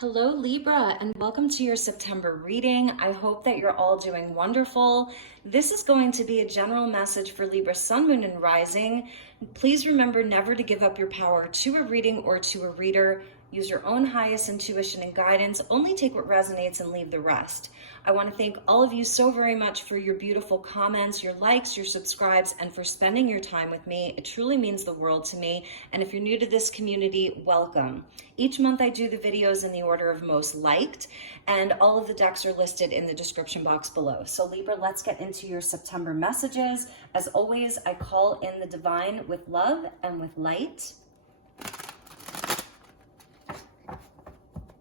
Hello Libra, and welcome to your September reading. I hope that you're all doing wonderful. This is going to be a general message for Libra Sun, Moon, and Rising. Please remember never to give up your power to a reading or to a reader. Use your own highest intuition and guidance. Only take what resonates and leave the rest. I want to thank all of you so very much for your beautiful comments, your likes, your subscribes, and for spending your time with me. It truly means the world to me. And if you're new to this community, welcome. Each month I do the videos in the order of most liked, and all of the decks are listed in the description box below. So Libra, let's get into your September messages. As always, I call in the divine with love and with light.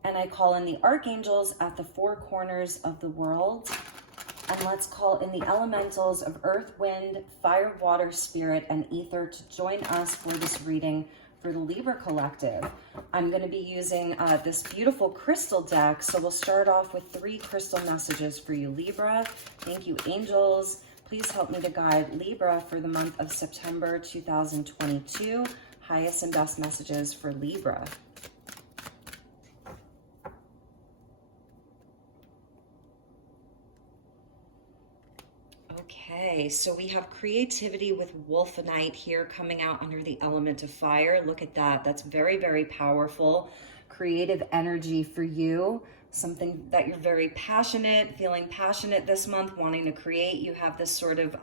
And I call in the archangels at the four corners of the world. And let's call in the elementals of earth, wind, fire, water, spirit, and ether to join us for this reading for the Libra collective. I'm going to be using this beautiful crystal deck. So we'll start off with 3 crystal messages for you, Libra. Thank you, angels. Please help me to guide Libra for the month of September 2022. Highest and best messages for Libra. Okay, so we have creativity with Wolfenite here coming out under the element of fire. Look at that. That's very, very powerful. Creative energy for you. Something that you're very passionate, feeling passionate this month, wanting to create. You have this sort of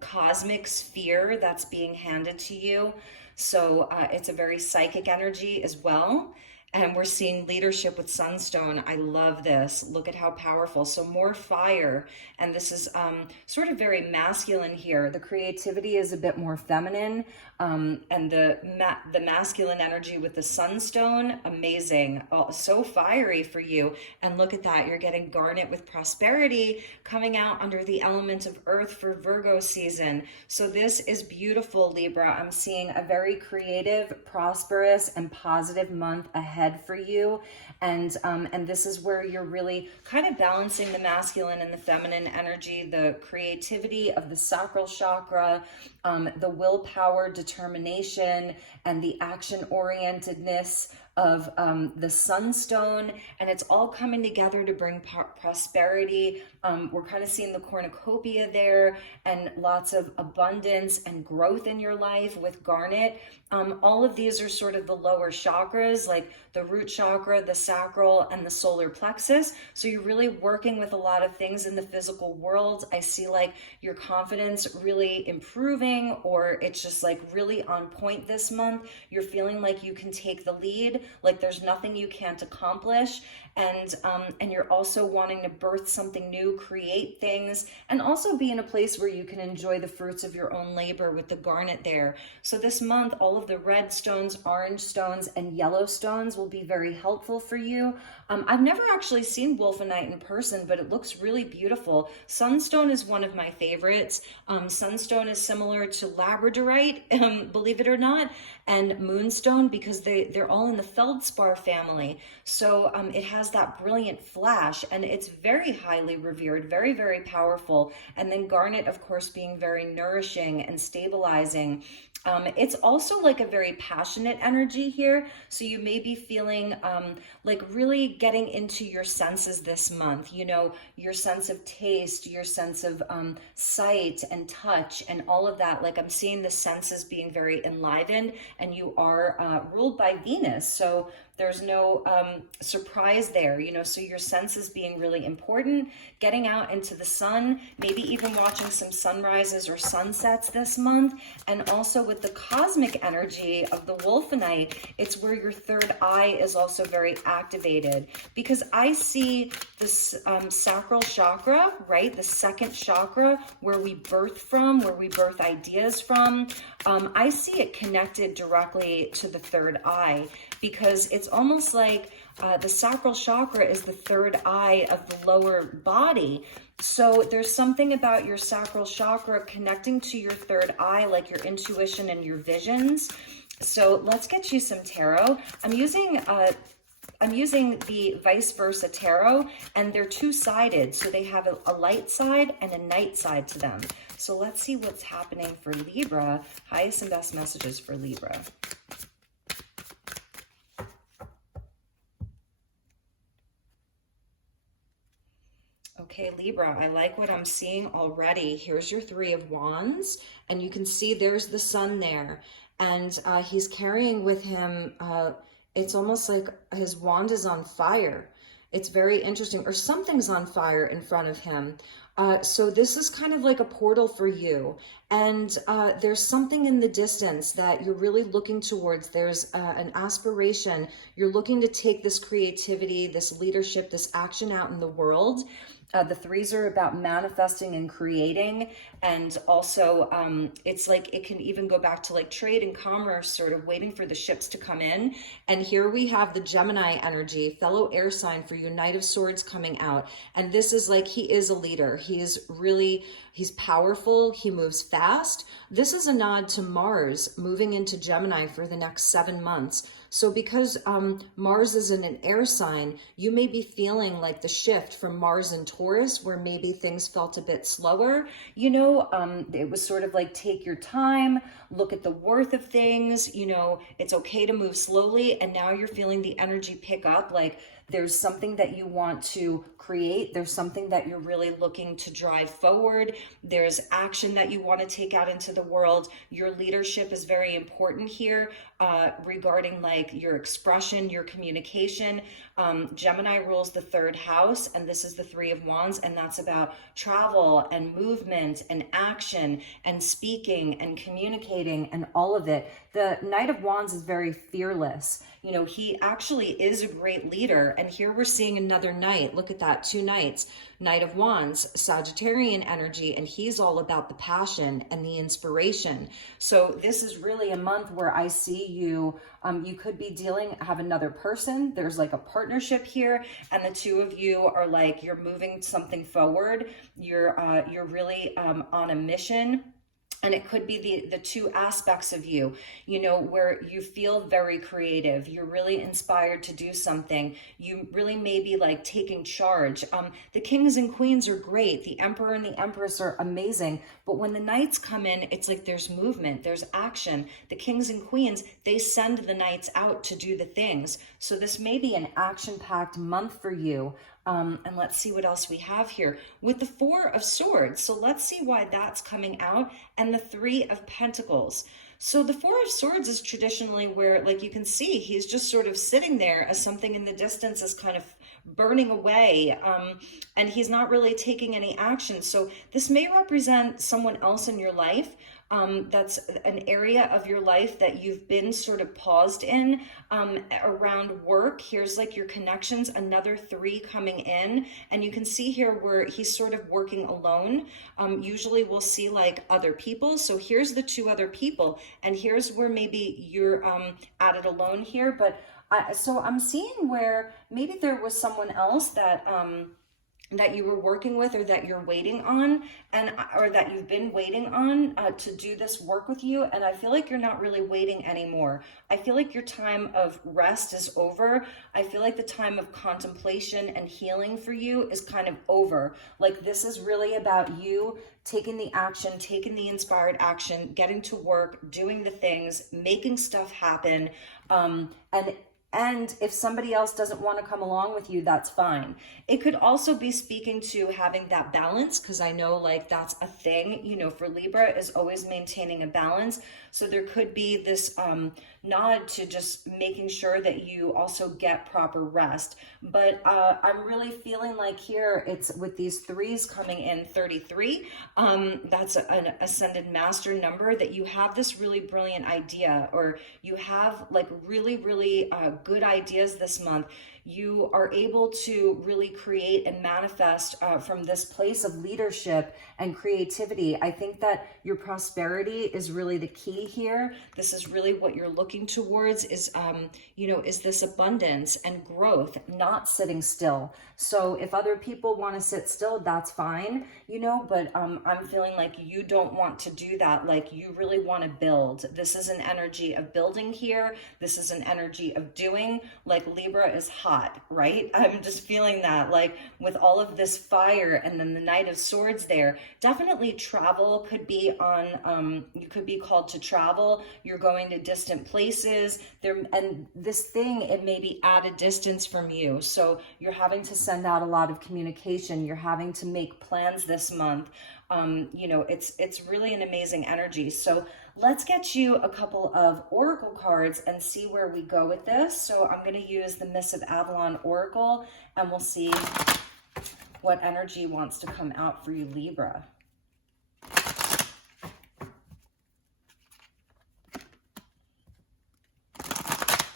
cosmic sphere that's being handed to you. So it's a very psychic energy as well. And we're seeing leadership with sunstone. I love this. Look at how powerful. So more fire. And this is sort of very masculine here. The creativity is a bit more feminine. And the masculine energy with the sunstone, amazing. Oh, so fiery for you. And look at that. You're getting garnet with prosperity coming out under the element of earth for Virgo season. So this is beautiful, Libra. I'm seeing a very creative, prosperous, and positive month ahead for you, and this is where you're really kind of balancing the masculine and the feminine energy, the creativity of the sacral chakra, the willpower, determination, and the action orientedness of the sunstone, and it's all coming together to bring prosperity. We're kind of seeing the cornucopia there and lots of abundance and growth in your life with garnet. All of these are sort of the lower chakras, like the root chakra, the sacral, and the solar plexus. So you're really working with a lot of things in the physical world. I see like your confidence really improving, or it's just like really on point this month. You're feeling like you can take the lead, like there's nothing you can't accomplish. And you're also wanting to birth something new, create things, and also be in a place where you can enjoy the fruits of your own labor with the garnet there. So this month, all of the red stones, orange stones, and yellow stones will be very helpful for you. I've never actually seen Wolfenite in person, but it looks really beautiful. Sunstone is one of my favorites. Sunstone is similar to Labradorite, believe it or not, and Moonstone, because they're all in the feldspar family. So it has that brilliant flash, and it's very highly revered, very, very powerful. And then garnet, of course, being very nourishing and stabilizing. It's also like a very passionate energy here. So you may be feeling like really getting into your senses this month, you know, your sense of taste, your sense of sight and touch and all of that. Like I'm seeing the senses being very enlivened, and you are ruled by Venus. So there's no surprise there, you know, so your senses being really important, getting out into the sun, maybe even watching some sunrises or sunsets this month. And also with the cosmic energy of the Wolfenite, it's where your third eye is also very activated, because I see this sacral chakra, right? The second chakra where we birth from, where we birth ideas from. I see it connected directly to the third eye, because it's almost like the sacral chakra is the third eye of the lower body. So there's something about your sacral chakra connecting to your third eye, like your intuition and your visions. So let's get you some tarot. I'm using the vice versa tarot, and they're two-sided. So they have a light side and a night side to them. So let's see what's happening for Libra. Highest and best messages for Libra. Okay, Libra, I like what I'm seeing already. Here's your Three of Wands, and you can see there's the sun there. And he's carrying with him, it's almost like his wand is on fire. It's very interesting, or something's on fire in front of him. So this is kind of like a portal for you. And there's something in the distance that you're really looking towards. There's an aspiration. You're looking to take this creativity, this leadership, this action out in the world. The threes are about manifesting and creating, and also it's like it can even go back to like trade and commerce, sort of waiting for the ships to come in. And here we have the Gemini energy, fellow air sign for you, Knight of Swords coming out. And this is like, he is a leader. He's powerful. He moves fast. This is a nod to Mars moving into Gemini for the next 7 months. So because Mars is in an air sign, you may be feeling like the shift from Mars and Taurus, where maybe things felt a bit slower. You know, it was sort of like, take your time, look at the worth of things. You know, it's okay to move slowly. And now you're feeling the energy pick up, like there's something that you want to create. There's something that you're really looking to drive forward. There's action that you want to take out into the world. Your leadership is very important here regarding like your expression, your communication. Gemini rules the 3rd house, and this is the Three of Wands, and that's about travel and movement and action and speaking and communicating and all of it. The Knight of Wands is very fearless. You know, he actually is a great leader. And here we're seeing another knight. Look at that, 2 knights. Knight of Wands, Sagittarian energy, and he's all about the passion and the inspiration. So this is really a month where I see you, you could be have another person. There's like a partnership here, and the two of you are like, you're moving something forward. You're really on a mission. And it could be the two aspects of you, you know, where you feel very creative. You're really inspired to do something. You really may be like taking charge. The kings and queens are great. The emperor and the empress are amazing. But when the knights come in, it's like there's movement, there's action. The kings and queens, they send the knights out to do the things. So this may be an action-packed month for you. And let's see what else we have here with the 4 of Swords. So let's see why that's coming out, and the 3 of Pentacles. So the 4 of Swords is traditionally where, like you can see, he's just sort of sitting there as something in the distance is kind of burning away, and he's not really taking any action. So this may represent someone else in your life. That's an area of your life that you've been sort of paused in around work. Here's like your connections, another 3 coming in. And you can see here where he's sort of working alone. Usually we'll see like other people. So here's the 2 other people. And here's where maybe you're at it alone here. But so I'm seeing where maybe there was someone else that that you were working with, or that you're waiting on, and or that you've been waiting on to do this work with you. And I feel like you're not really waiting anymore. I feel like your time of rest is over. I feel like the time of contemplation and healing for you is kind of over. Like this is really about you taking the action, taking the inspired action, getting to work, doing the things, making stuff happen. And if somebody else doesn't want to come along with you, that's fine. It could also be speaking to having that balance, because I know like that's a thing, you know, for Libra is always maintaining a balance. So there could be this nod to just making sure that you also get proper rest. But I'm really feeling like here it's with these 3s coming in, 33. That's an ascended master number, that you have this really brilliant idea, or you have like really, really good ideas this month. You are able to really create and manifest from this place of leadership and creativity. I think that your prosperity is really the key here. This is really what you're looking towards is, you know, is this abundance and growth, not sitting still. So if other people want to sit still, that's fine, you know, but I'm feeling like you don't want to do that. Like you really want to build. This is an energy of building here. This is an energy of doing. Like Libra is high hot, right? I'm just feeling that, like with all of this fire and then the Knight of Swords there. Definitely travel could be on, you could be called to travel. You're going to distant places there, and this thing, it may be at a distance from you. So you're having to send out a lot of communication. You're having to make plans this month. You know, it's really an amazing energy. So let's get you a couple of oracle cards and see where we go with this. So I'm going to use the Miss of Avalon Oracle, and we'll see what energy wants to come out for you, Libra.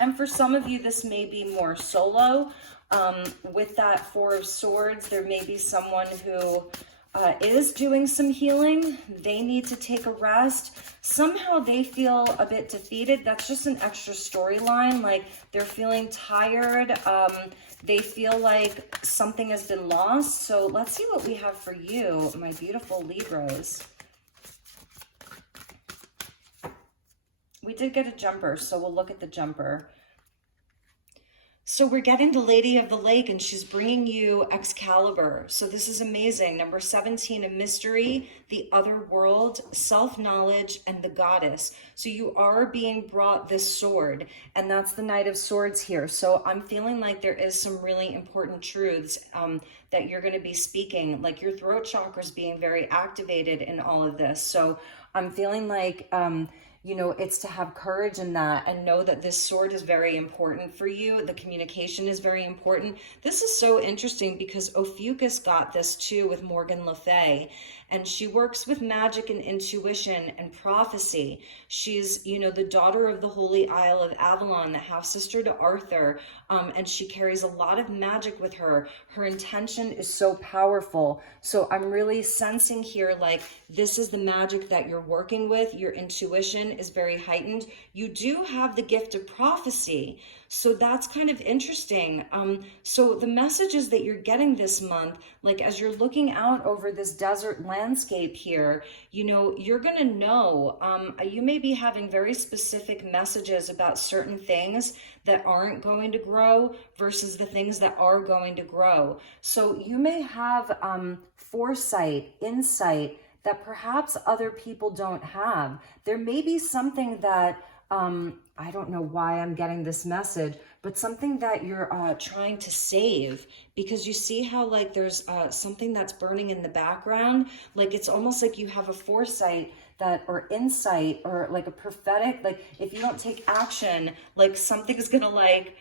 And for some of you, this may be more solo. With that Four of Swords, there may be someone who is doing some healing. They need to take a rest. Somehow they feel a bit defeated. That's just an extra storyline. Like they're feeling tired. They feel like something has been lost. So let's see what we have for you, my beautiful Libras. We did get a jumper, so we'll look at the jumper. So we're getting the Lady of the Lake, and she's bringing you Excalibur. So this is amazing. Number 17, a mystery, the other world, self-knowledge, and the goddess. So you are being brought this sword, and that's the Knight of Swords here. So I'm feeling like there is some really important truths that you're going to be speaking, like your throat chakra is being very activated in all of this. So I'm feeling like, you know, it's to have courage in that and know that this sword is very important for you. The communication is very important. This is so interesting because Ophiuchus got this too with Morgan Le Fay, and she works with magic and intuition and prophecy. She's, you know, the daughter of the Holy Isle of Avalon, the half-sister to Arthur, and she carries a lot of magic with her. Her intention is so powerful. So I'm really sensing here, like, this is the magic that you're working with. Your intuition is very heightened. You do have the gift of prophecy. So that's kind of interesting. So the messages that you're getting this month, like as you're looking out over this desert landscape here, you know, you're going to know, you may be having very specific messages about certain things that aren't going to grow versus the things that are going to grow. So you may have foresight, insight that perhaps other people don't have. There may be something that, I don't know why I'm getting this message, but something that you're trying to save, because you see how like there's something that's burning in the background. Like it's almost like you have a foresight that, or insight, or like a prophetic, like if you don't take action, like something's gonna like,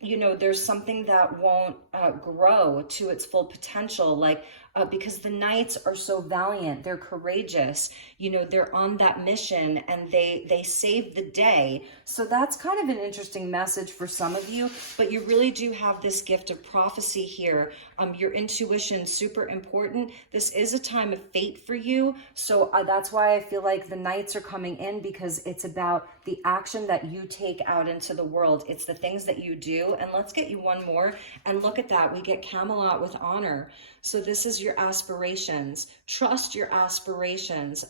you know, there's something that won't grow to its full potential, like because the knights are so valiant, they're courageous, you know, they're on that mission and they save the day. So that's kind of an interesting message for some of you, but you really do have this gift of prophecy here. Your intuition, super important. This is a time of fate for you. So that's why I feel like the knights are coming in, because it's about the action that you take out into the world. It's the things that you do. And let's get you one more. And look at that. We get Camelot with honor. So this is your aspirations. Trust your aspirations.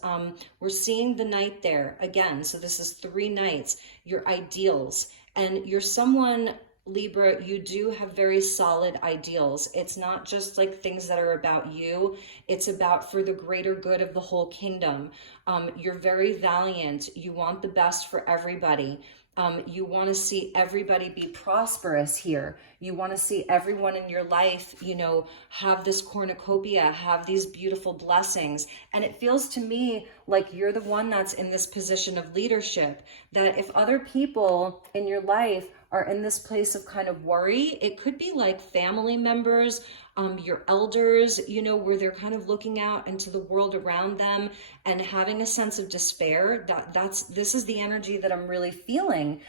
We're seeing the knight there again. So this is 3 knights, your ideals. And you're someone, Libra, you do have very solid ideals. It's not just like things that are about you. It's about for the greater good of the whole kingdom. You're very valiant. You want the best for everybody. You want to see everybody be prosperous here. You want to see everyone in your life, you know, have this cornucopia, have these beautiful blessings. And it feels to me like you're the one that's in this position of leadership, that if other people in your life are in this place of kind of worry, it could be like family members, your elders, you know, where they're kind of looking out into the world around them and having a sense of despair. This is the energy that I'm really feeling.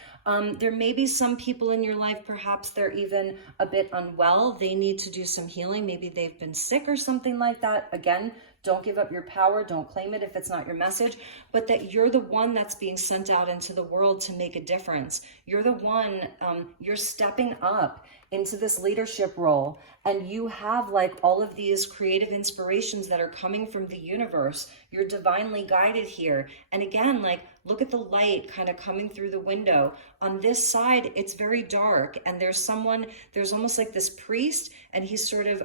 There may be some people in your life, perhaps they're even a bit unwell. They need to do some healing. Maybe they've been sick or something like that. Again, don't give up your power. Don't claim it if it's not your message, but that you're the one that's being sent out into the world to make a difference. You're the one, you're stepping up into this leadership role, and you have like all of these creative inspirations that are coming from the universe. You're divinely guided here. And again, like Look at the light kind of coming through the window. On this side, it's very dark, and there's almost like this priest, and he's sort of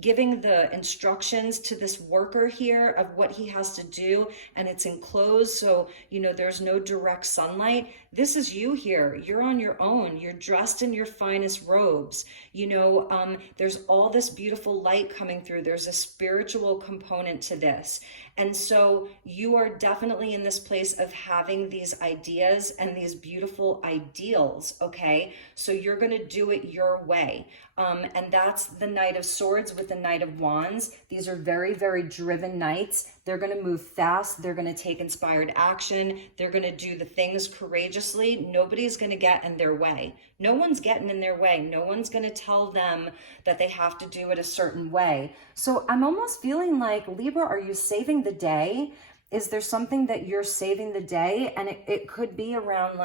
giving the instructions to this worker here of what he has to do, and it's enclosed, so there's no direct sunlight. This is you here. You're on your own. You're dressed in your finest robes. There's all this beautiful light coming through. There's a spiritual component to this. And so you are definitely in this place of having these ideas and these beautiful ideals, okay? So you're going to do it your way. And that's the Knight of Swords with the Knight of Wands. These are very, very driven knights. They're going to move fast. They're going to take inspired action. They're going to do the things courageously. Nobody's going to get in their way. No one's getting in their way. No one's going to tell them that they have to do it a certain way. So I'm almost feeling like, Libra, are you saving the day? Is there something that you're saving the day? And it could be around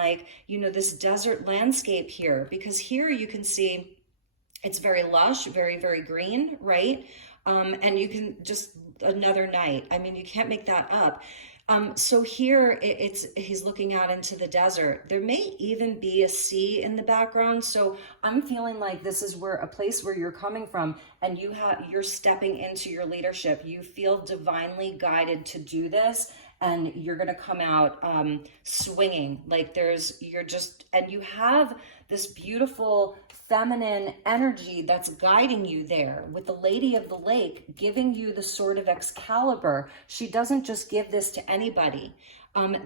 this desert landscape here, because here you can see it's very lush, very, very green, right? And you can just another night. I mean, you can't make that up. So here he's looking out into the desert. There may even be a sea in the background. So I'm feeling like this is a place where you're coming from, and you're stepping into your leadership. You feel divinely guided to do this, and you're going to come out swinging. And you have this beautiful feminine energy that's guiding you there, with the Lady of the Lake giving you the sword of Excalibur. She doesn't just give this to anybody.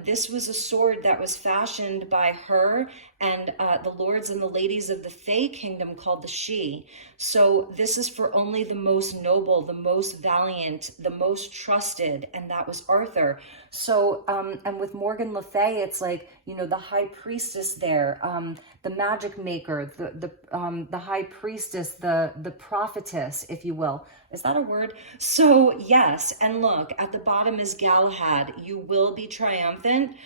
This was a sword that was fashioned by her and the lords and the ladies of the Fey kingdom called the Sidhe. So this is for only the most noble, the most valiant, the most trusted, and that was Arthur. So, and with Morgan Le Fay, it's like, the high priestess there, the magic maker, the high priestess, the prophetess, if you will. Is that a word? So yes, and look, at the bottom is Galahad. You will be triumphant.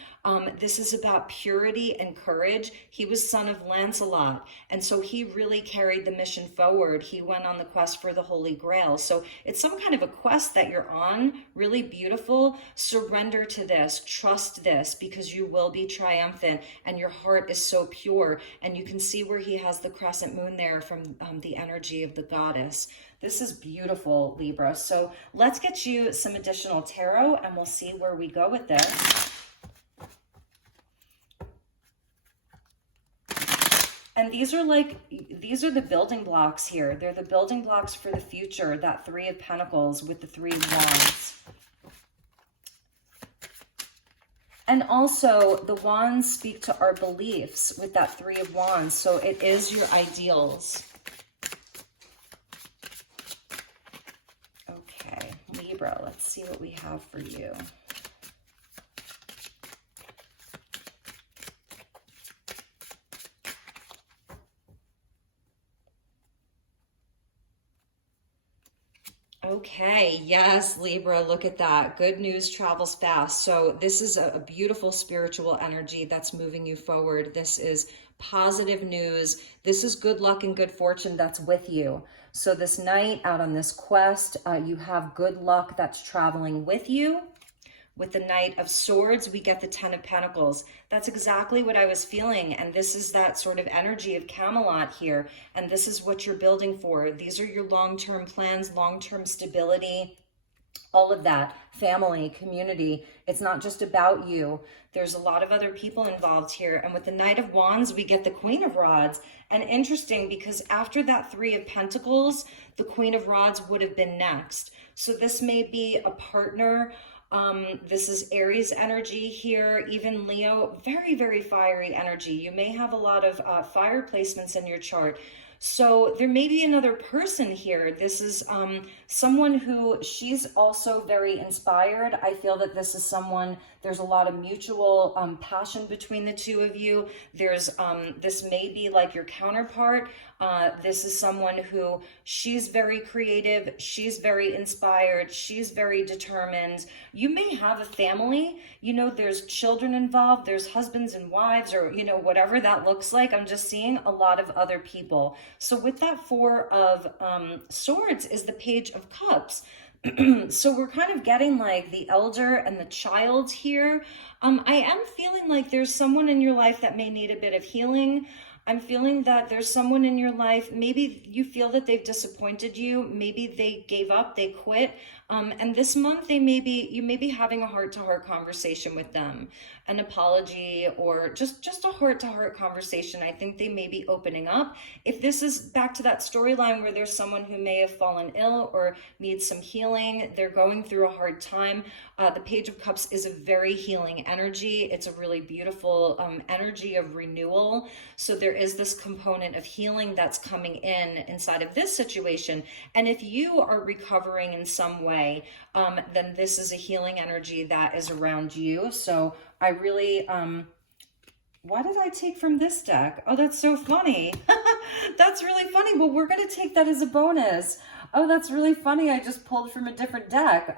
This is about purity and courage. He was son of Lancelot, and so he really carried the mission forward. He went on the quest for the Holy Grail. So it's some kind of a quest that you're on, really beautiful. Surrender to this, trust this, because you will be triumphant, and your heart is so pure. And you can see where he has the crescent moon there from the energy of the goddess. This is beautiful, Libra. So let's get you some additional tarot, and we'll see where we go with this. And these are the building blocks here. They're the building blocks for the future, that Three of Pentacles with the Three of Wands. And also the wands speak to our beliefs with that Three of Wands. So it is your ideals. Okay, Libra, let's see what we have for you. Okay, yes, Libra, look at that. Good news travels fast. So this is a beautiful spiritual energy that's moving you forward. This is positive news. This is good luck and good fortune that's with you. So this night out on this quest, you have good luck that's traveling with you. With the Knight of Swords, we get the Ten of Pentacles. That's exactly what I was feeling. And this is that sort of energy of Camelot here. And this is what you're building for. These are your long-term plans, long-term stability, all of that. Family, community. It's not just about you. There's a lot of other people involved here. And with the Knight of Wands, we get the Queen of Rods. And interesting, because after that Three of Pentacles, the Queen of Rods would have been next. So this may be a partner. This is Aries energy here, even Leo, very, very fiery energy. You may have a lot of fire placements in your chart. So there may be another person here. This is someone who, she's also very inspired. I feel that this is someone, there's a lot of mutual passion between the two of you. There's, this may be like your counterpart. This is someone who, she's very creative. She's very inspired. She's very determined. You may have a family, you know, there's children involved. There's husbands and wives, or, you know, whatever that looks like. I'm just seeing a lot of other people. So with that Four of Swords is the Page of Cups. So we're kind of getting like the elder and the child here. I am feeling like there's someone in your life that may need a bit of healing. I'm feeling that there's someone in your life, maybe you feel that they've disappointed you, maybe they gave up, they quit. And this month you may be having a heart-to-heart conversation with them, an apology, or just a heart-to-heart conversation. I think they may be opening up. If this is back to that storyline where there's someone who may have fallen ill or needs some healing, they're going through a hard time. The Page of Cups is a very healing energy. It's a really beautiful energy of renewal. So there is this component of healing that's coming inside of this situation. And if you are recovering in some way, then this is a healing energy that is around you. So I really, what did I take from this deck? Oh, that's so funny. That's really funny. Well, we're going to take that as a bonus. Oh, that's really funny. I just pulled from a different deck.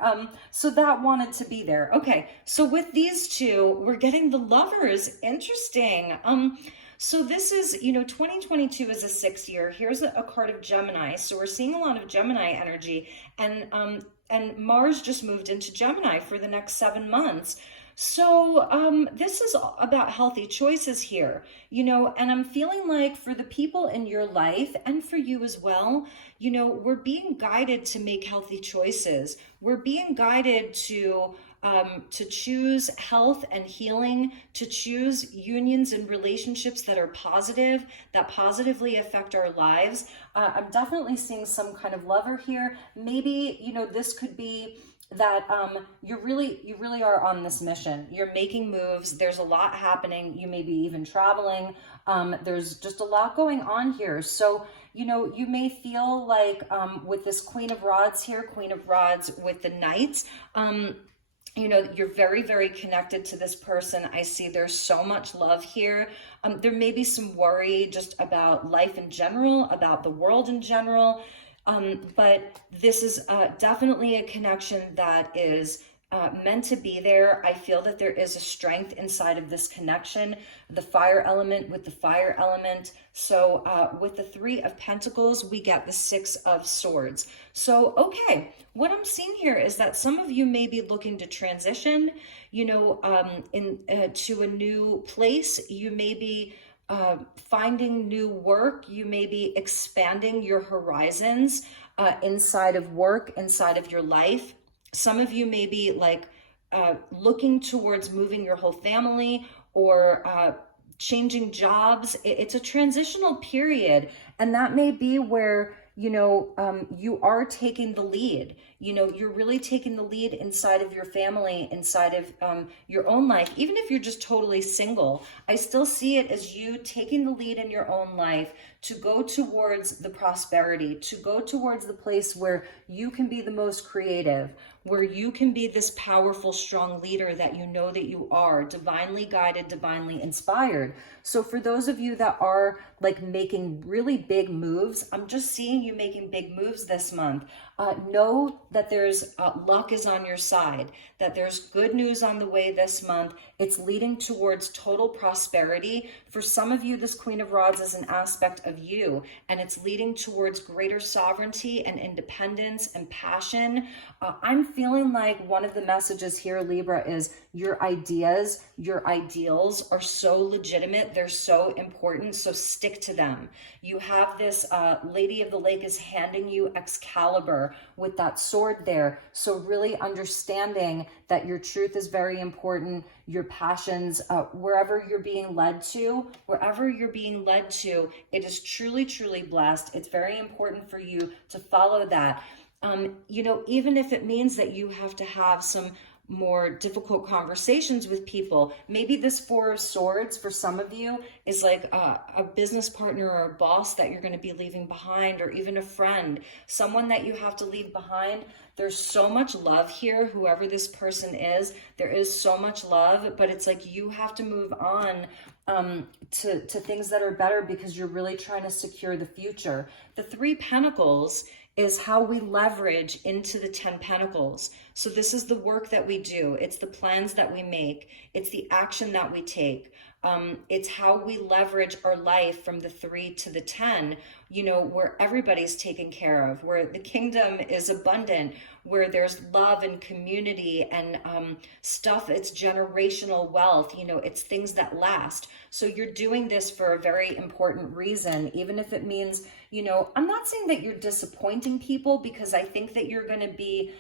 So that wanted to be there. Okay. So with these two, we're getting the Lovers. Interesting. So this is, 2022 is a 6 year. Here's a card of Gemini. So we're seeing a lot of Gemini energy, and Mars just moved into Gemini for the next 7 months. So this is about healthy choices here, and I'm feeling like for the people in your life and for you as well, we're being guided to make healthy choices. We're being guided to choose health and healing, to choose unions and relationships that are positive, that positively affect our lives. I'm definitely seeing some kind of lover here. Maybe, this could be that you really are on this mission. You're making moves. There's a lot happening. You may be even traveling. There's just a lot going on here. So, you may feel like with this Queen of Rods here, Queen of Rods with the Knight, you're very, very connected to this person. I see there's so much love here. There may be some worry just about life in general, about the world in general. But this is definitely a connection that is meant to be there. I feel that there is a strength inside of this connection, the fire element with the fire element. So with the 3 of Pentacles, we get the 6 of Swords. So, okay, what I'm seeing here is that some of you may be looking to transition, to a new place. You may be finding new work. You may be expanding your horizons inside of work, inside of your life. Some of you may be like looking towards moving your whole family or changing jobs. It's a transitional period, and that may be where you are taking the lead. You're really taking the lead inside of your family, inside of your own life. Even if you're just totally single, I still see it as you taking the lead in your own life to go towards the prosperity, to go towards the place where you can be the most creative, where you can be this powerful, strong leader that you know that you are, divinely guided, divinely inspired. So for those of you that are like making really big moves, I'm just seeing you making big moves this month. Know that there's luck is on your side, that there's good news on the way this month. It's leading towards total prosperity. For some of you, this Queen of Rods is an aspect of you, and it's leading towards greater sovereignty and independence and passion. I'm feeling like one of the messages here, Libra, is your ideas, your ideals are so legitimate. They're so important. So stick to them. You have this Lady of the Lake is handing you Excalibur with that sword there. So really understanding that your truth is very important, your passions, wherever you're being led to, it is truly, truly blessed. It's very important for you to follow that. Even if it means that you have to have some more difficult conversations with people. Maybe this 4 of Swords for some of you is like a business partner or a boss that you're going to be leaving behind, or even a friend, someone that you have to leave behind. There's so much love here, whoever this person is. There is so much love, but it's like you have to move on to things that are better because you're really trying to secure the future. The 3 Pentacles is how we leverage into the 10 Pentacles. So this is the work that we do. It's the plans that we make. It's the action that we take. It's how we leverage our life from the 3 to the 10, you know, where everybody's taken care of, where the kingdom is abundant, where there's love and community and stuff. It's generational wealth, you know, it's things that last. So you're doing this for a very important reason, even if it means, you know, I'm not saying that you're disappointing people, because I think that you're going to be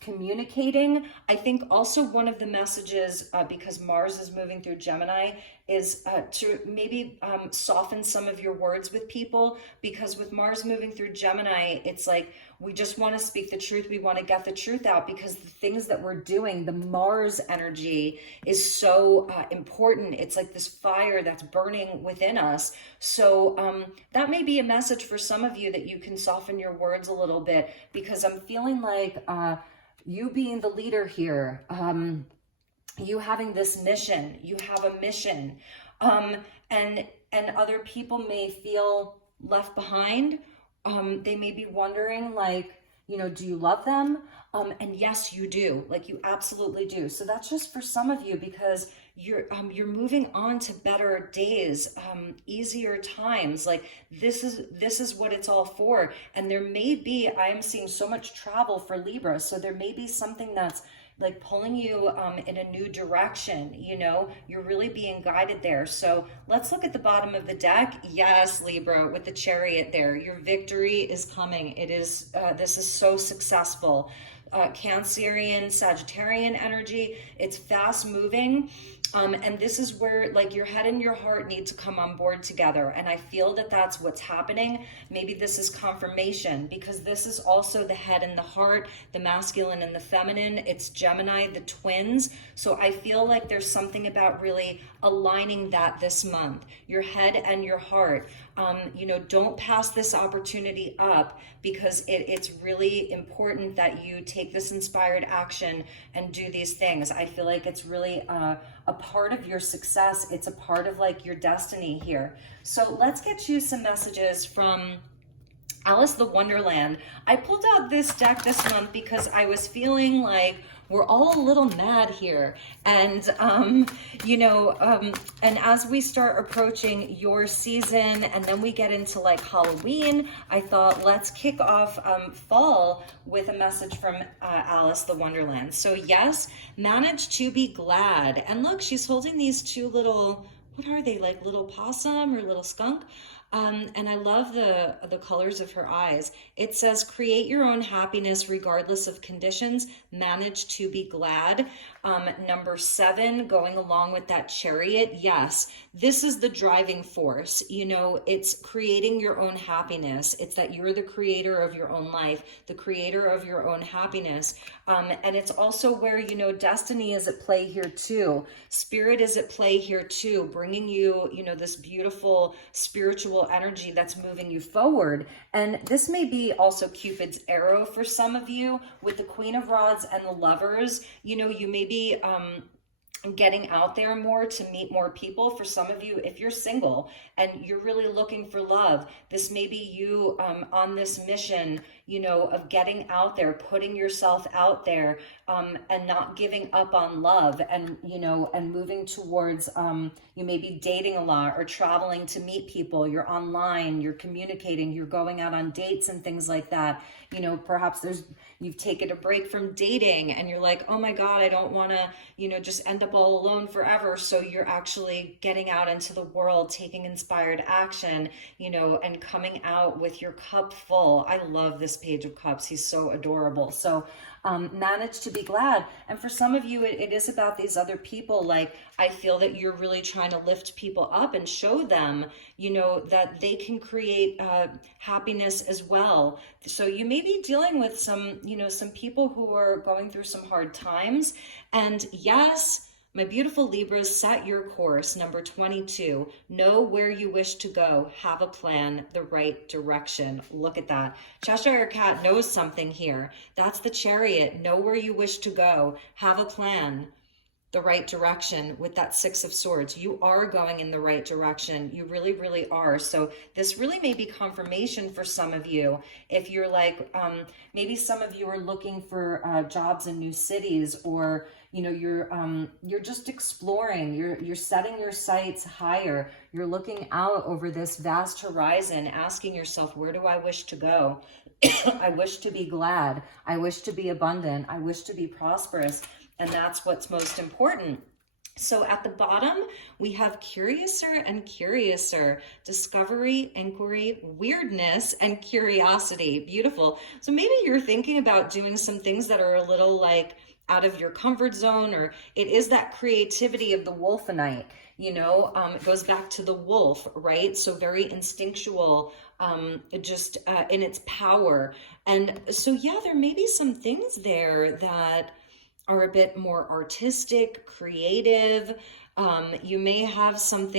communicating. I think also one of the messages, because Mars is moving through Gemini, is to maybe soften some of your words with people, because with Mars moving through Gemini, it's like we just want to speak the truth. We want to get the truth out, because the things that we're doing, the Mars energy is so important. It's like this fire that's burning within us. So that may be a message for some of you, that you can soften your words a little bit, because I'm feeling like you being the leader here, you having this mission, you have a mission, and other people may feel left behind. They may be wondering, like, you know, do you love them? And yes, you do. Like, you absolutely do. So that's just for some of you, because you're moving on to better days, easier times. Like, this is what it's all for. And there may be, I am seeing so much travel for Libra, so there may be something that's like pulling you in a new direction. You know, you're really being guided there. So let's look at the bottom of the deck. Yes, Libra, with the Chariot there, your victory is coming. It is, this is so successful. Cancerian, Sagittarian energy, it's fast moving. And this is where, like, your head and your heart need to come on board together. And I feel that that's what's happening. Maybe this is confirmation, because this is also the head and the heart, the masculine and the feminine. It's Gemini, the twins. So I feel like there's something about really aligning that this month, your head and your heart. You know, don't pass this opportunity up, because it's really important that you take this inspired action and do these things. I feel like it's really a part of your success. It's a part of like your destiny here. So let's get you some messages from Alice the Wonderland. I pulled out this deck this month because I was feeling like we're all a little mad here. And, you know, and as we start approaching your season, and then we get into like Halloween, I thought let's kick off fall with a message from Alice the Wonderland. So yes, manage to be glad. And look, she's holding these two little, what are they, like little possum or little skunk? And I love the colors of her eyes. It says, create your own happiness regardless of conditions. Manage to be glad. Number 7, going along with that Chariot. Yes, this is the driving force. You know, it's creating your own happiness. It's that you're the creator of your own life, the creator of your own happiness. And it's also where, you know, destiny is at play here too. Spirit is at play here too, bringing you, you know, this beautiful spiritual energy that's moving you forward. And this may be also Cupid's arrow for some of you, with the Queen of Rods and the Lovers. You know, you may be getting out there more to meet more people. For some of you, if you're single and you're really looking for love, this may be you on this mission, you know, of getting out there, putting yourself out there, and not giving up on love, and, you know, and moving towards, you may be dating a lot or traveling to meet people. You're online, you're communicating, you're going out on dates and things like that. You know, perhaps you've taken a break from dating and you're like, oh my God, I don't want to, you know, just end up all alone forever. So you're actually getting out into the world, taking inspired action, you know, and coming out with your cup full. I love this Page of Cups. He's so adorable. So manage to be glad. And for some of you, it is about these other people. Like, I feel that you're really trying to lift people up and show them, you know, that they can create happiness as well. So you may be dealing with some, you know, some people who are going through some hard times. And yes, my beautiful Libras, set your course. Number 22, know where you wish to go. Have a plan, the right direction. Look at that. Cheshire Cat knows something here. That's the Chariot. Know where you wish to go. Have a plan. the right direction with that Six of Swords. You are going in the right direction. You really, really are. So this really may be confirmation for some of you. If you're like, maybe some of you are looking for jobs in new cities, or you're just exploring. You're setting your sights higher. You're looking out over this vast horizon, asking yourself, where do I wish to go? I wish to be glad. I wish to be abundant. I wish to be prosperous. And that's what's most important. So at the bottom, we have curiouser and curiouser, discovery, inquiry, weirdness, and curiosity. Beautiful. So maybe you're thinking about doing some things that are a little like out of your comfort zone, or it is that creativity of the wolfenite. It goes back to the wolf, right? So very instinctual, just in its power. And so, yeah, there may be some things there that are a bit more artistic, creative. You may have some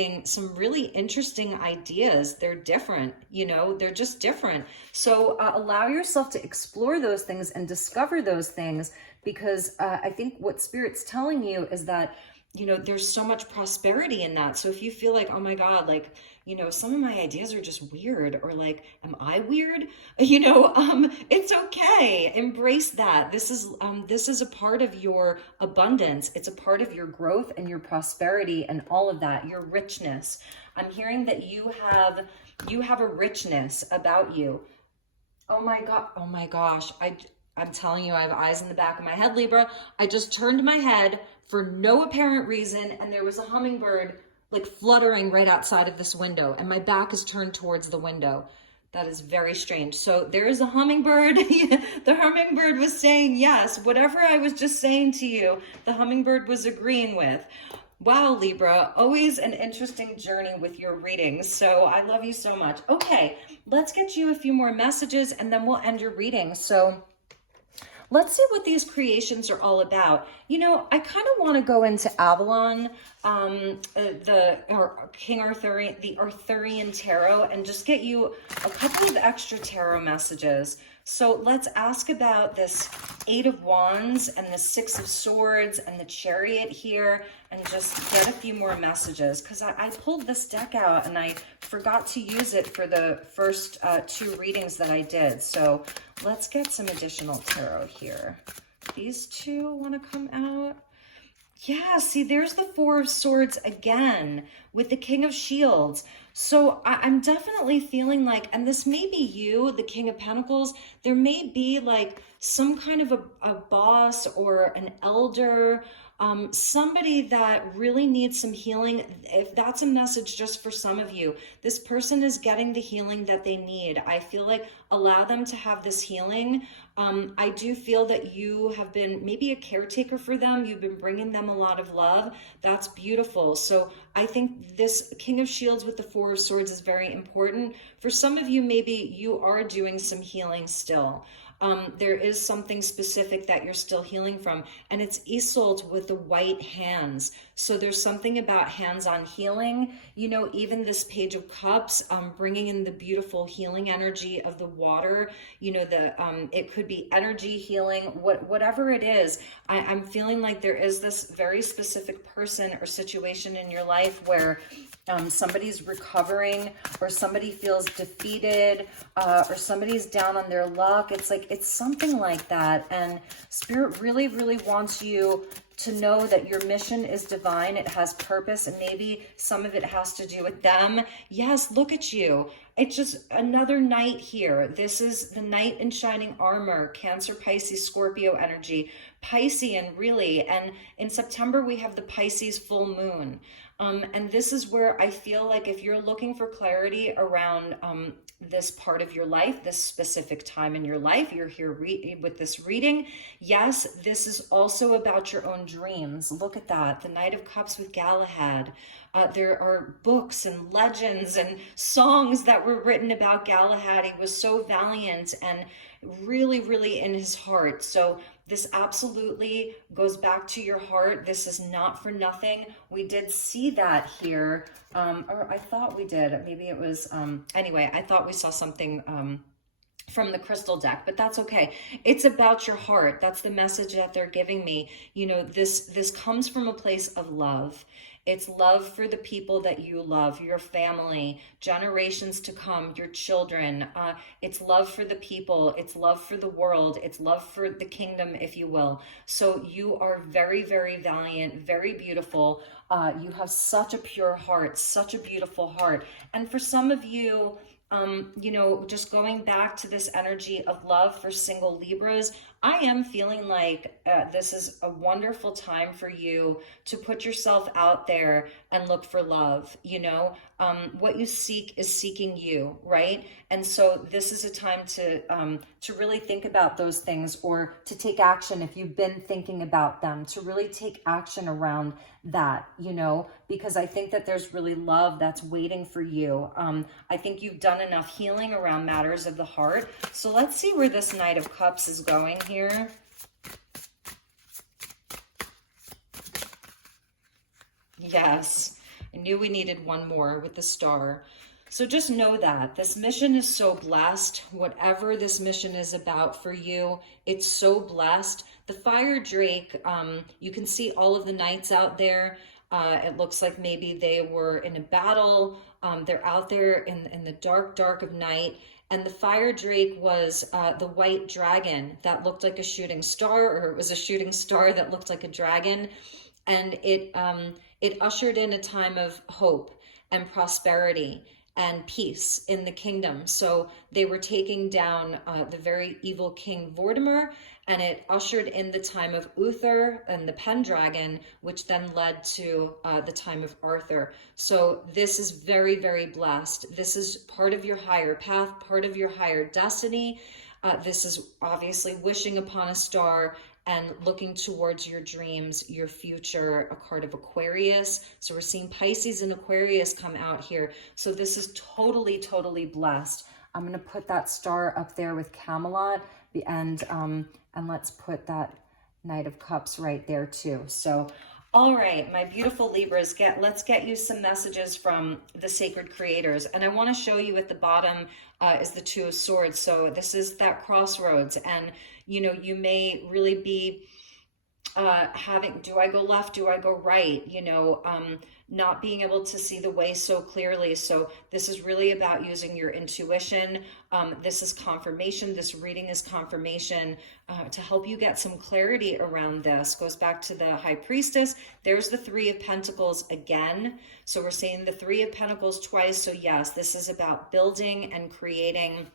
really interesting ideas. They're different, they're just different. So allow yourself to explore those things and discover those things, because I think what Spirit's telling you is that, there's so much prosperity in that. So if you feel like, oh my God, like, some of my ideas are just weird, or like, am I weird? It's okay. Embrace that. This is a part of your abundance. It's a part of your growth and your prosperity and all of that, your richness. I'm hearing that you have a richness about you. Oh my God. Oh my gosh. I'm telling you, I have eyes in the back of my head, Libra. I just turned my head for no apparent reason, and there was a hummingbird like fluttering right outside of this window, and my back is turned towards the window. That is very strange. So there is a hummingbird. The hummingbird was saying yes. Whatever I was just saying to you, the hummingbird was agreeing with. Wow, Libra, always an interesting journey with your readings. So I love you so much. Okay, let's get you a few more messages, and then we'll end your reading. So let's see what these creations are all about. I kind of want to go into Avalon, King Arthurian, the Arthurian tarot, and just get you a couple of extra tarot messages. So let's ask about this Eight of Wands and the Six of Swords and the Chariot here, and just get a few more messages, because I pulled this deck out and I forgot to use it for the first two readings that I did. So let's get some additional tarot here. These two want to come out. Yeah, see, there's the Four of Swords again with the King of Shields. So I'm definitely feeling like, and this may be you, the King of Pentacles, there may be like some kind of a boss or an elder, somebody that really needs some healing. If that's a message just for some of you, this person is getting the healing that they need. I feel like allow them to have this healing. I do feel that you have been maybe a caretaker for them. You've been bringing them a lot of love. That's beautiful. So I think this King of Shields with the Four of Swords is very important. For some of you, maybe you are doing some healing still. There is something specific that you're still healing from, and it's Isolde with the white hands. So there's something about hands-on healing, even this Page of Cups, bringing in the beautiful healing energy of the water, it could be energy healing, whatever it is. I'm feeling like there is this very specific person or situation in your life where somebody's recovering, or somebody feels defeated, or somebody's down on their luck. It's something like that. And Spirit really, really wants you to know that your mission is divine. It has purpose, and maybe some of it has to do with them. Yes, look at you. It's just another knight here. This is the knight in shining armor, Cancer, Pisces, Scorpio energy, Piscean really. And in September, we have the Pisces full moon. And this is where I feel like if you're looking for clarity around this part of your life, this specific time in your life, you're here with this reading. Yes, this is also about your own dreams. Look at that. The Knight of Cups with Galahad. There are books and legends and songs that were written about Galahad. He was so valiant and really, really in his heart. So this absolutely goes back to your heart. This is not for nothing. We did see that here. Or I thought we did. Maybe it was, anyway, I thought we saw something from the crystal deck, but that's okay. It's about your heart. That's the message that they're giving me. You know, this comes from a place of love. It's love for the people that you love, your family, generations to come, your children. It's love for the people. It's love for the world. It's love for the kingdom, if you will. So you are very, very valiant, very beautiful. You have such a pure heart, such a beautiful heart. And for some of you, you know, just going back to this energy of love for single Libras, I am feeling like this is a wonderful time for you to put yourself out there and look for love. You know, what you seek is seeking you, right? And so this is a time to really think about those things, or to take action if you've been thinking about them, to really take action around that, you know, because I think that there's really love that's waiting for you. I think you've done enough healing around matters of the heart. So let's see where this Knight of Cups is going here. Yes, I knew we needed one more with the Star. So just know that this mission is so blessed. Whatever this mission is about for you, it's so blessed. The Fire Drake, you can see all of the knights out there. It looks like maybe they were in a battle. They're out there in the dark, dark of night. And the Fire Drake was the white dragon that looked like a shooting star, or it was a shooting star that looked like a dragon. And it ushered in a time of hope and prosperity and peace in the kingdom. So they were taking down the very evil King Vortimer, and it ushered in the time of Uther and the Pendragon, which then led to the time of Arthur. So this is very, very blessed. This is part of your higher path, part of your higher destiny. This is obviously wishing upon a star and looking towards your dreams, your future, a card of Aquarius. So we're seeing Pisces and Aquarius come out here. So this is totally, totally blessed. I'm going to put that star up there with Camelot, and let's put that Knight of Cups right there too. So, all right, my beautiful Libras, let's get you some messages from the sacred creators. And I want to show you at the bottom is the Two of Swords. So this is that crossroads, and you know, you may really be having, do I go left? Do I go right? You know, not being able to see the way so clearly. So this is really about using your intuition. This is confirmation. This reading is confirmation to help you get some clarity around this. Goes back to the High Priestess. There's the Three of Pentacles again. So we're seeing the Three of Pentacles twice. So yes, this is about building and creating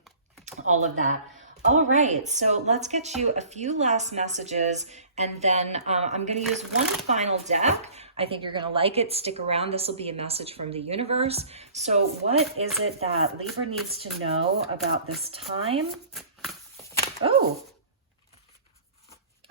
all of that. All right, so let's get you a few last messages, and then I'm going to use one final deck. I think you're going to like it. Stick around. This will be a message from the universe. So what is it that Libra needs to know about this time? Oh,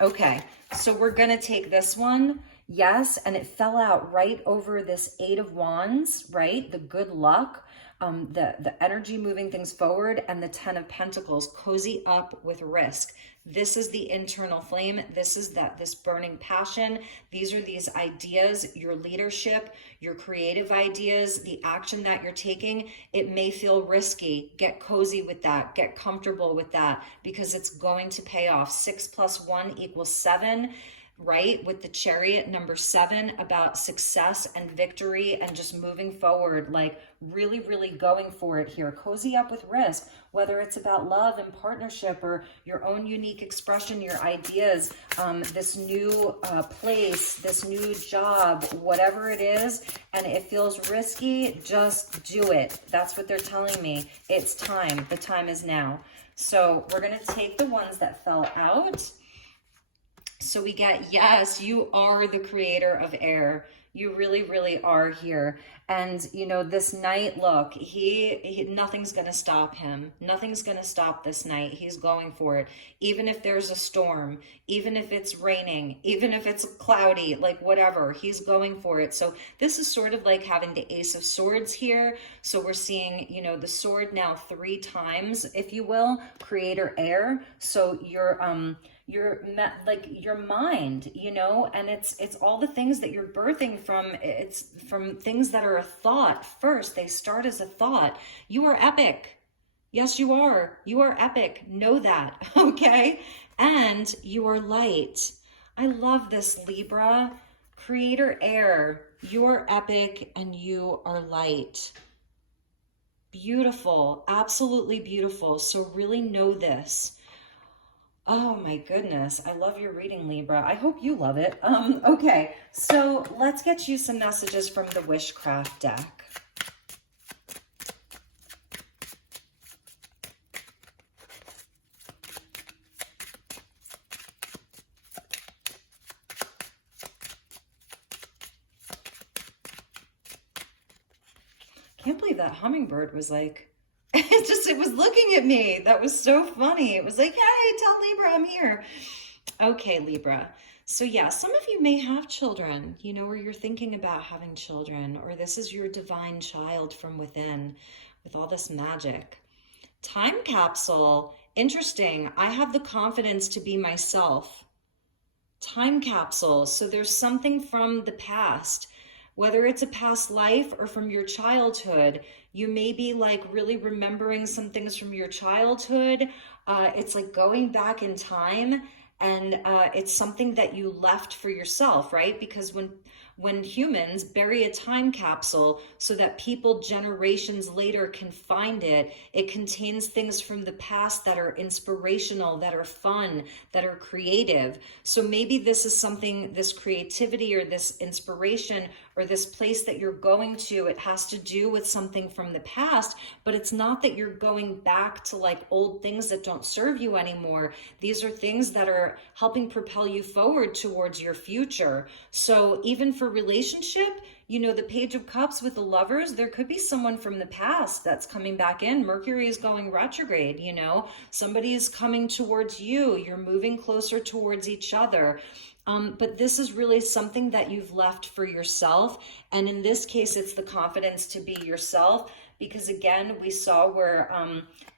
okay. So we're going to take this one. Yes, and it fell out right over this Eight of Wands, right? The good luck. The energy moving things forward, and the Ten of Pentacles, cozy up with risk. This is the internal flame. This is this burning passion. These are these ideas, your leadership, your creative ideas, the action that you're taking. It may feel risky. Get cozy with that. Get comfortable with that, because it's going to pay off. 6 + 1 = 7. Right, with the Chariot, number 7, about success and victory and just moving forward, like really, really going for it here. Cozy up with risk, whether it's about love and partnership or your own unique expression, your ideas, this new place, this new job, whatever it is, and it feels risky, just do it. That's what they're telling me. It's time. The time is now. So we're going to take the ones that fell out. So we get, yes, you are the creator of air. You really, really are here. And, you know, this knight, look, nothing's going to stop him. Nothing's going to stop this knight. He's going for it. Even if there's a storm, even if it's raining, even if it's cloudy, like whatever, he's going for it. So this is sort of like having the Ace of Swords here. So we're seeing, you know, the sword now 3 times, if you will, creator air. So you're like your mind, you know, and it's all the things that you're birthing from. It's from things that are a thought first. They start as a thought. You are epic. Yes, you are. You are epic. Know that, okay? And you are light. I love this, Libra. Creator air. You are epic and you are light. Beautiful. Absolutely beautiful. So really know this. Oh my goodness. I love your reading, Libra. I hope you love it. Okay, so let's get you some messages from the Wishcraft deck. Can't believe that hummingbird was like, it was looking at me. That was so funny. It was like, hey, tell Libra I'm here. Okay, Libra. So yeah, some of you may have children, you know, or you're thinking about having children, or this is your divine child from within with all this magic. Time capsule. Interesting. I have the confidence to be myself. Time capsule. So there's something from the past, whether it's a past life or from your childhood. You may be like really remembering some things from your childhood. It's like going back in time, and it's something that you left for yourself, right? Because when humans bury a time capsule so that people generations later can find it, it contains things from the past that are inspirational, that are fun, that are creative. So maybe this is something, this creativity or this inspiration or this place that you're going to, it has to do with something from the past, but it's not that you're going back to like old things that don't serve you anymore. These are things that are helping propel you forward towards your future. So even for relationship, you know, the Page of Cups with the lovers, there could be someone from the past that's coming back in. Mercury is going retrograde, you know, somebody is coming towards you. You're moving closer towards each other. But this is really something that you've left for yourself. And in this case, it's the confidence to be yourself. Because again, we saw where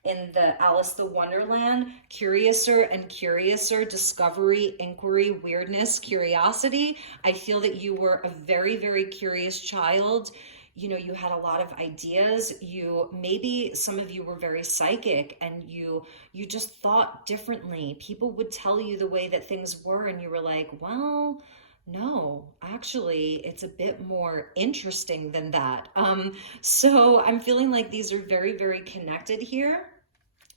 in the Alice the Wonderland, curiouser and curiouser, discovery, inquiry, weirdness, curiosity. I feel that you were a very, very curious child. You know, you had a lot of ideas. Maybe some of you were very psychic and you just thought differently. People would tell you the way that things were and you were like, well, no, actually, it's a bit more interesting than that. So I'm feeling like these are very, very connected here.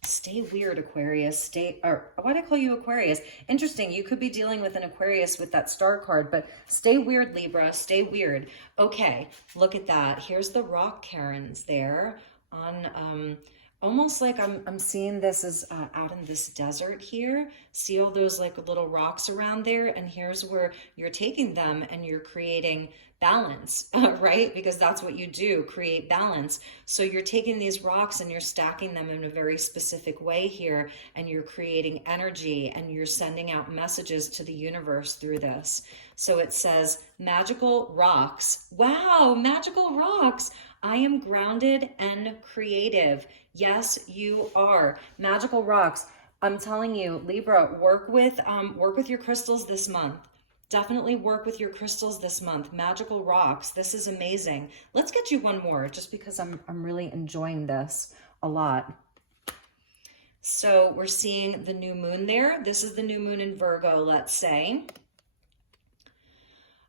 Stay weird, Aquarius. Why did I call you Aquarius? Interesting. You could be dealing with an Aquarius with that star card, but stay weird, Libra. Stay weird. Okay, look at that. Here's the rock Karens there on almost like I'm seeing this as out in this desert here. See all those like little rocks around there, and here's where you're taking them and you're creating balance, right? Because that's what you do, create balance. So you're taking these rocks and you're stacking them in a very specific way here, and you're creating energy and you're sending out messages to the universe through this. So it says magical rocks. Wow, magical rocks. I am grounded and creative. Yes, you are. Magical rocks. I'm telling you, Libra, work with your crystals this month. Definitely work with your crystals this month. Magical rocks. This is amazing. Let's get you one more just because I'm really enjoying this a lot. So we're seeing the new moon there. This is the new moon in Virgo, let's say.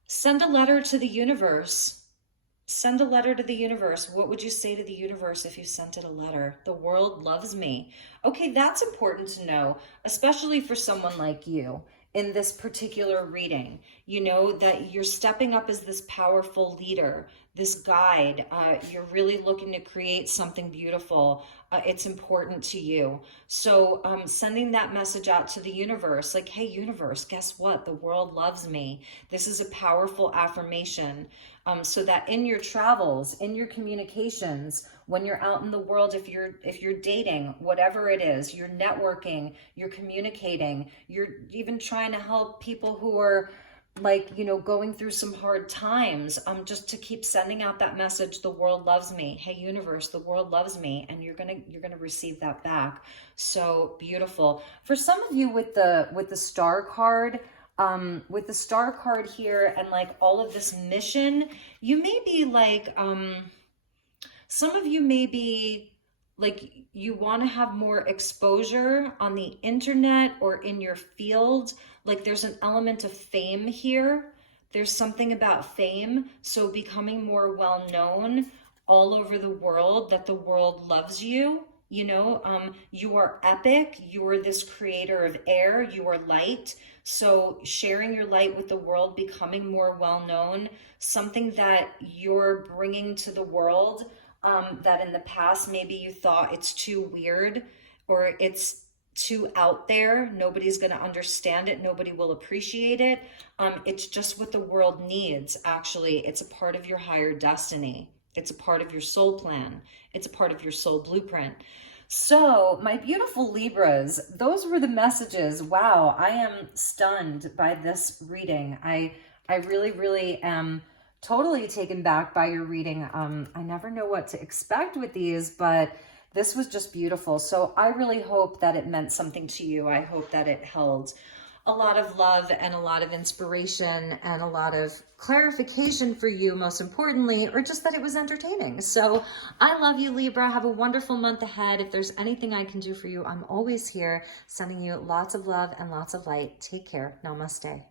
Send a letter to the universe. Send a letter to the universe. What would you say to the universe if you sent it a letter? The world loves me. Okay, that's important to know, especially for someone like you in this particular reading. You know that you're stepping up as this powerful leader, this guide. You're really looking to create something beautiful. It's important to you. So sending that message out to the universe, like, hey, universe, guess what? The world loves me. This is a powerful affirmation. So that in your travels, in your communications, when you're out in the world, if you're dating, whatever it is, you're networking, you're communicating, you're even trying to help people who are like, you know, going through some hard times, just to keep sending out that message, the world loves me. Hey, universe, the world loves me, and you're gonna receive that back. So beautiful. For some of you with the star card, with the star card here and like all of this mission, you may be like, some of you may be like you want to have more exposure on the internet or in your field. Like there's an element of fame here. There's something about fame. So becoming more well known all over the world, that the world loves you. You know, you are epic. You are this creator of air. You are light. So sharing your light with the world, becoming more well known, something that you're bringing to the world, that in the past maybe you thought it's too weird or it's too out there. Nobody's going to understand it. Nobody will appreciate it. It's just what the world needs. Actually, it's a part of your higher destiny. It's a part of your soul plan. It's a part of your soul blueprint. So my beautiful Libras, those were the messages. Wow, I am stunned by this reading. I really, really am totally taken back by your reading. I never know what to expect with these, but this was just beautiful. So I really hope that it meant something to you. I hope that it held a lot of love and a lot of inspiration and a lot of clarification for you, most importantly, or just that it was entertaining. So I love you, Libra. Have a wonderful month ahead. If there's anything I can do for you, I'm always here, sending you lots of love and lots of light. Take care. Namaste.